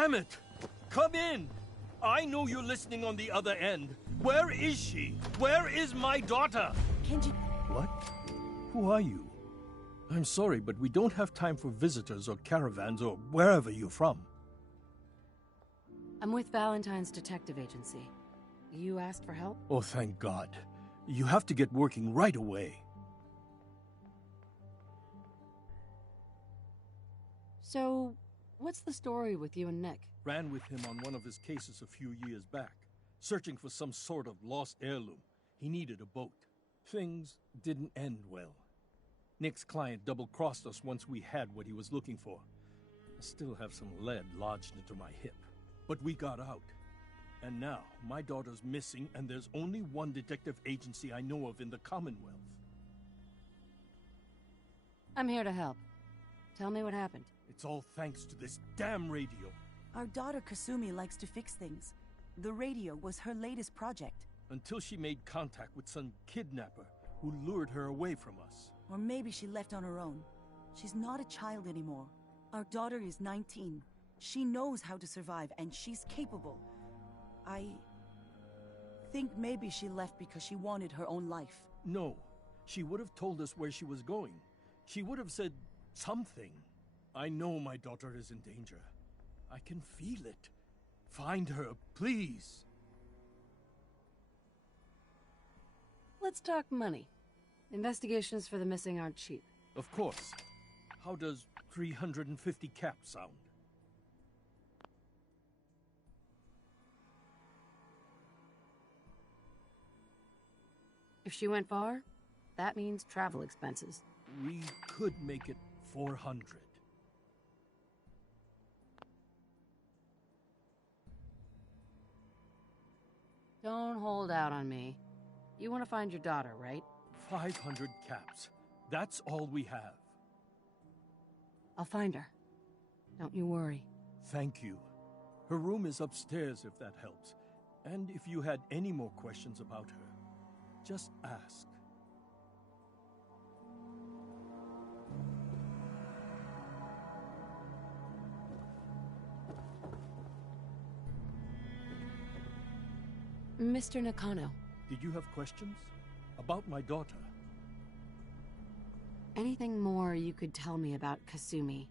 Damn it! Come in! I know you're listening on the other end. Where is she? Where is my daughter? Kenji... What? Who are you? I'm sorry, but we don't have time for visitors or caravans or wherever you're from. I'm with Valentine's detective agency. You asked for help? Oh, thank God. You have to get working right away. So, what's the story with you and Nick? Ran with him on one of his cases a few years back, searching for some sort of lost heirloom. He needed a boat. Things didn't end well. Nick's client double-crossed us once we had what he was looking for. I still have some lead lodged into my hip. But we got out. And now, my daughter's missing, and there's only one detective agency I know of in the Commonwealth. I'm here to help. Tell me what happened. It's all thanks to this damn radio. Our daughter Kasumi likes to fix things. The radio was her latest project. Until she made contact with some kidnapper who lured her away from us. Or maybe she left on her own. She's not a child anymore. Our daughter is 19. She knows how to survive, and she's capable. I think maybe she left because she wanted her own life. No. She would have told us where she was going. She would have said something. I know my daughter is in danger. I can feel it. Find her, please. Let's talk money. Investigations for the missing aren't cheap. Of course. How does 350 caps sound? If she went far, that means travel expenses. We could make it 400. Don't hold out on me. You want to find your daughter, right? 500 caps. That's all we have. I'll find her. Don't you worry. Thank you. Her room is upstairs if that helps. And if you had any more questions about her, just ask. Mr. Nakano. Did you have questions? About my daughter? Anything more you could tell me about Kasumi?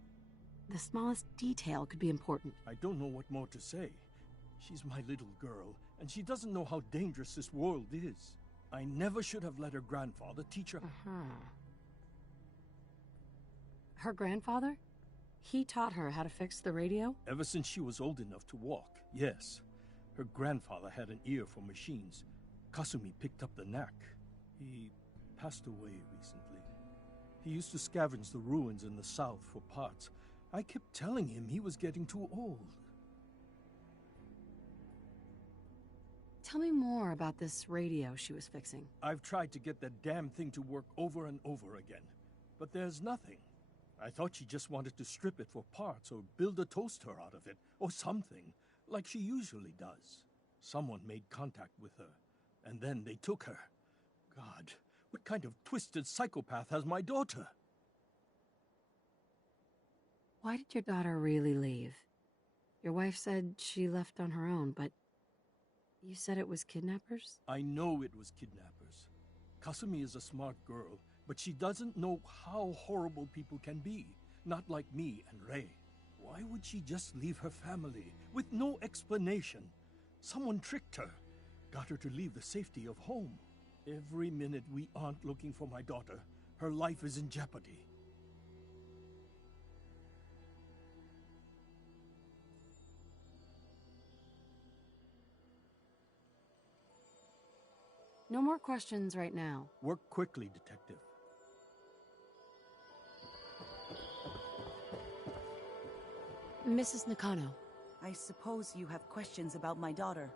The smallest detail could be important. I don't know what more to say. She's my little girl, and she doesn't know how dangerous this world is. I never should have let her grandfather teach her. Her grandfather? He taught her how to fix the radio? Ever since she was old enough to walk, yes. Her grandfather had an ear for machines. Kasumi picked up the knack. He passed away recently. He used to scavenge the ruins in the south for parts. I kept telling him he was getting too old. Tell me more about this radio she was fixing. I've tried to get that damn thing to work over and over again, but there's nothing. I thought she just wanted to strip it for parts or build a toaster out of it, or something, like she usually does. Someone made contact with her, and then they took her. God, what kind of twisted psychopath has my daughter? Why did your daughter really leave? Your wife said she left on her own, but you said it was kidnappers? I know it was kidnappers. Kasumi is a smart girl, but she doesn't know how horrible people can be. Not like me and Ray. Why would she just leave her family with no explanation? Someone tricked her. Got her to leave the safety of home. Every minute we aren't looking for my daughter, her life is in jeopardy. No more questions right now. Work quickly, Detective. Mrs. Nakano. I suppose you have questions about my daughter.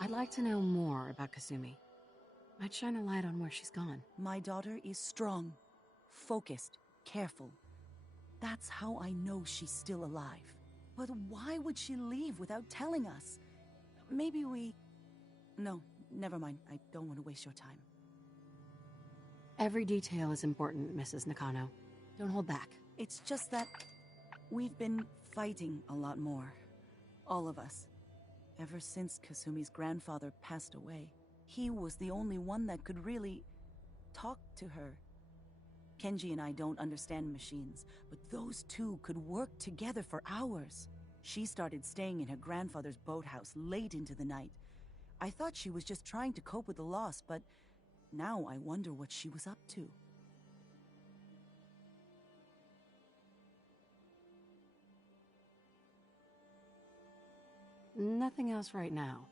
I'd like to know more about Kasumi. Might shine a light on where she's gone. My daughter is strong, focused, careful. That's how I know she's still alive. But why would she leave without telling us? Maybe we... No, never mind. I don't want to waste your time. Every detail is important, Mrs. Nakano. Don't hold back. It's just that we've been fighting a lot more. All of us. Ever since Kasumi's grandfather passed away, he was the only one that could really talk to her. Kenji and I don't understand machines, but those two could work together for hours. She started staying in her grandfather's boathouse late into the night. I thought she was just trying to cope with the loss, but now I wonder what she was up to. Nothing else right now.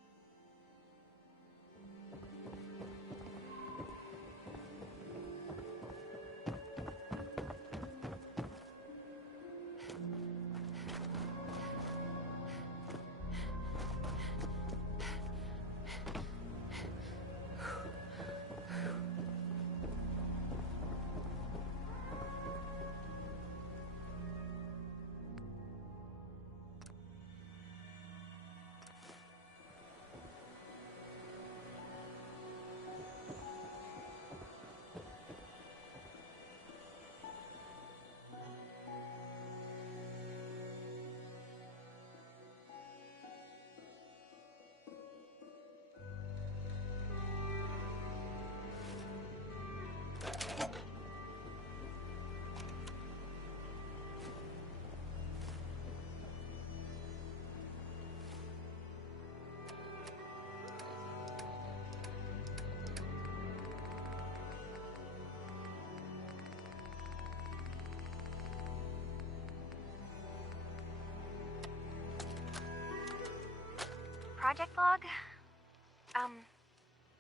Project log?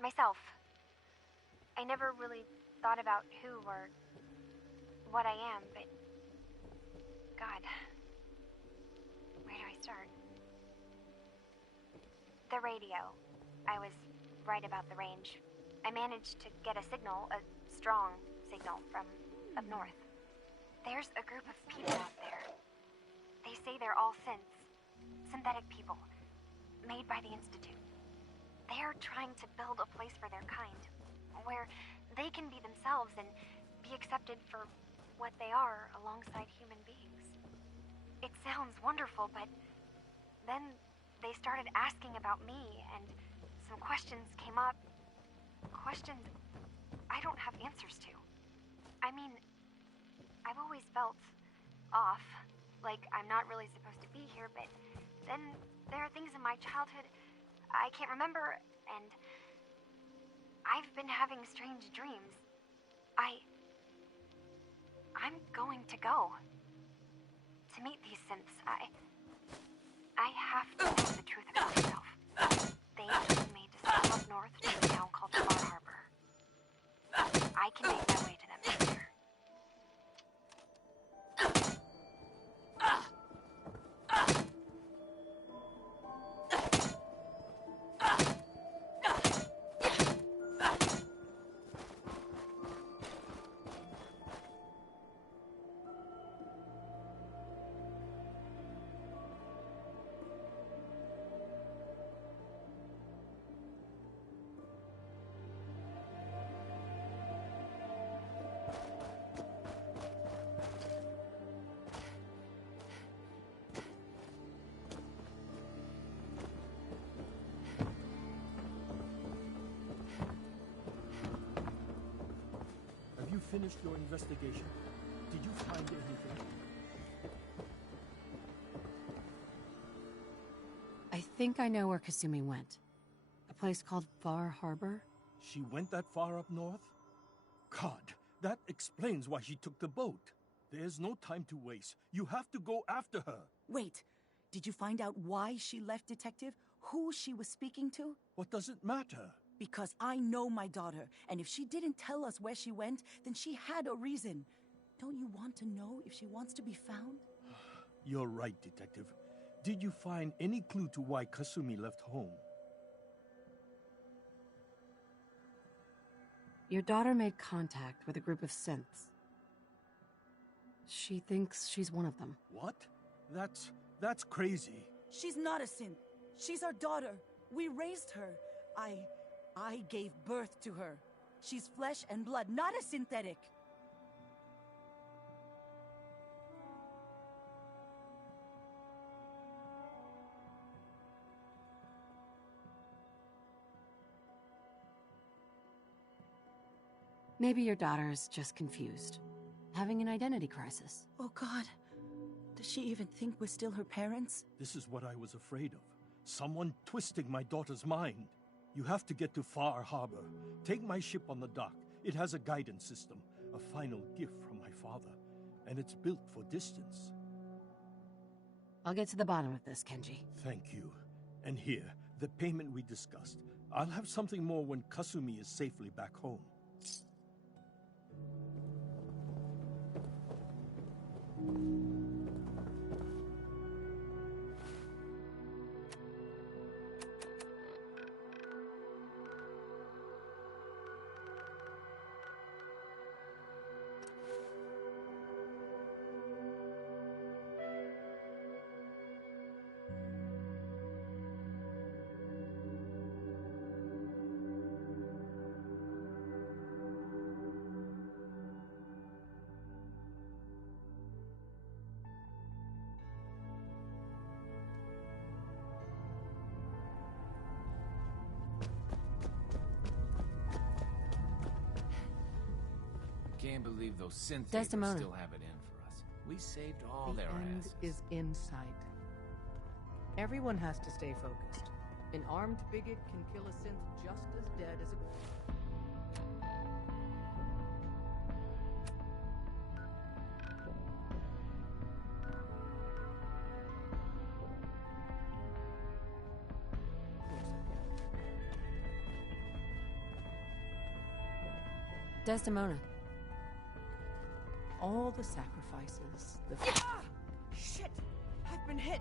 Myself. I never really thought about who or what I am, but... God. Where do I start? The radio. I was right about the range. I managed to get a signal, a strong signal, from up north. There's a group of people out there. They say they're all synthetic people. Made by the Institute. They are trying to build a place for their kind, where they can be themselves and be accepted for what they are alongside human beings. It sounds wonderful, but then they started asking about me, and some questions came up. Questions I don't have answers to. I mean, I've always felt off, like I'm not really supposed to be here, but then there are things in my childhood I can't remember, and I've been having strange dreams. I'm going to go. To meet these synths, I have to know the truth about myself. They told me to sail up north to a town called Harbor. I can make my way to them from here. Have you finished your investigation? Did you find anything? I think I know where Kasumi went. A place called Far Harbor? She went that far up north? God, that explains why she took the boat. There's no time to waste. You have to go after her. Wait, did you find out why she left, Detective? Who she was speaking to? What does it matter? Because I know my daughter, and if she didn't tell us where she went, then she had a reason. Don't you want to know if she wants to be found? You're right, Detective. Did you find any clue to why Kasumi left home? Your daughter made contact with a group of synths. She thinks she's one of them. What? That's crazy. She's not a synth. She's our daughter. We raised her. I gave birth to her. She's flesh and blood, not a synthetic. Maybe your daughter is just confused, having an identity crisis. Oh God. Does she even think we're still her parents? This is what I was afraid of. Someone twisting my daughter's mind. You have to get to Far Harbor. Take my ship on the dock. It has a guidance system, a final gift from my father, and it's built for distance. I'll get to the bottom of this, Kenji. Thank you. And here, the payment we discussed. I'll have something more when Kasumi is safely back home. Can't believe those synth Desdemona. still have it in for us. We saved all The their end asses. is in sight. Everyone has to stay focused. An armed bigot can kill a synth just as dead as a... Desdemona. All the sacrifices, the... Shit! I've been hit!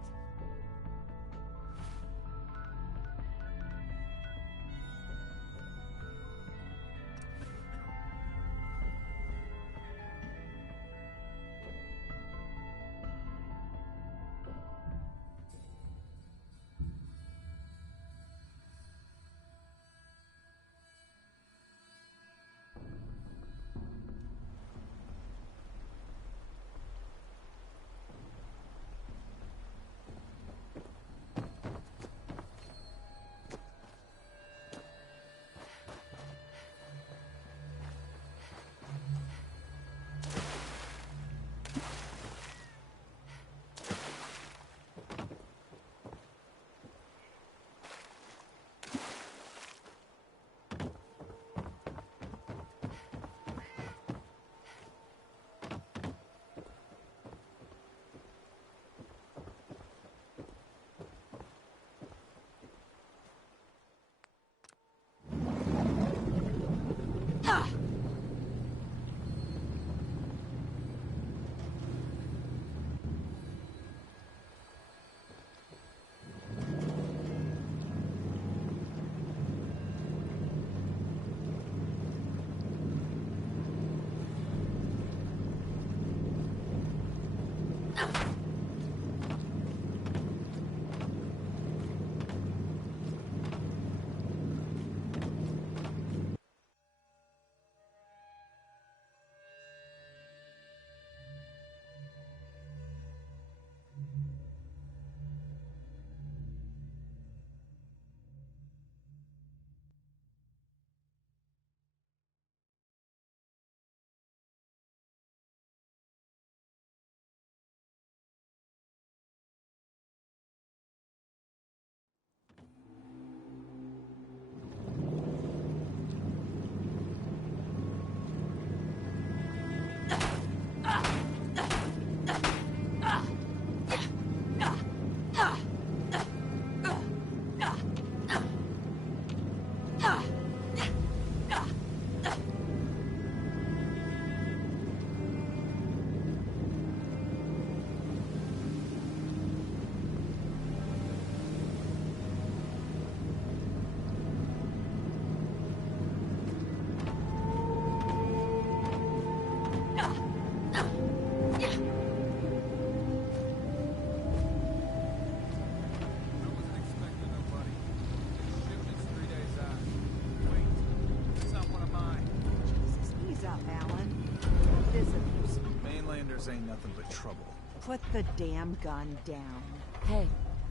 Ain't nothing but trouble. Put the damn gun down. Hey,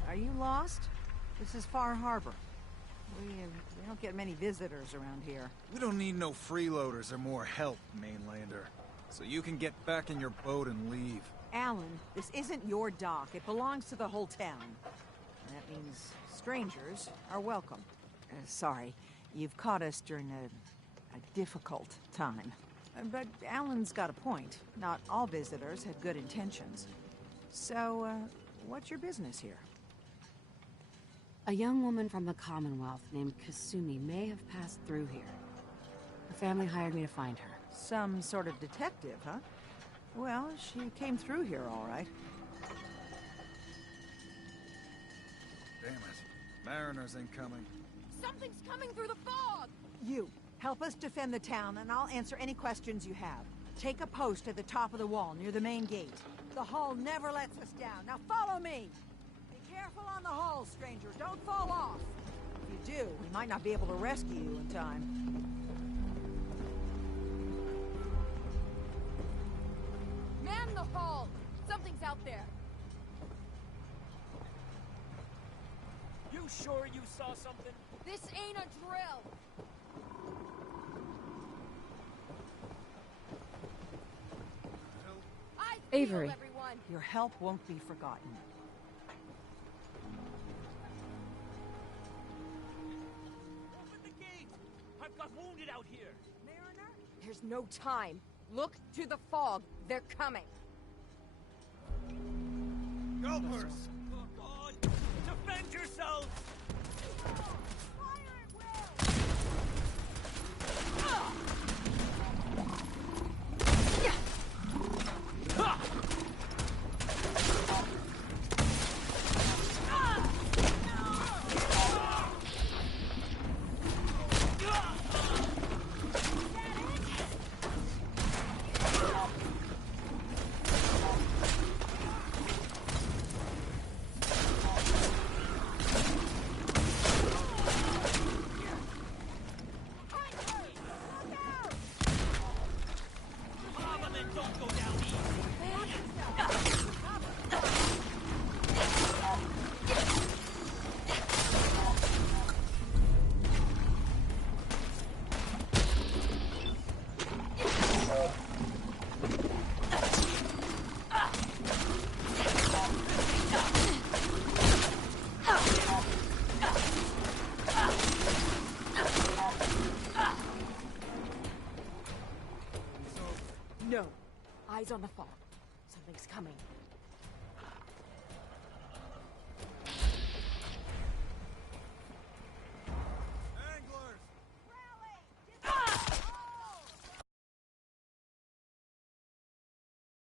Are you lost? This is Far Harbor. We don't get many visitors around here. We don't need no freeloaders or more help, mainlander. So you can get back in your boat and leave. Alan, this isn't your dock. It belongs to the whole town. That means strangers are welcome. Sorry, you've caught us during a difficult time. But Alan's got a point. Not all visitors have good intentions. So, what's your business here? A young woman from the Commonwealth named Kasumi may have passed through here. Her family hired me to find her. Some sort of detective, huh? Well, she came through here all right. Damn it. Mariners incoming. Something's coming through the fog! You, help us defend the town, and I'll answer any questions you have. Take a post at the top of the wall, near the main gate. The hull never lets us down. Now follow me! Be careful on the hull, stranger. Don't fall off. If you do, we might not be able to rescue you in time. Man the hull! Something's out there. You sure you saw something? This ain't a drill! I feel Avery. everyone! Your help won't be forgotten. Open the gate! I've got wounded out here! Mariner? There's no time. Look to the fog. They're coming. Gulpers! Come on! Defend yourselves! No. Eyes on the fog. Something's coming.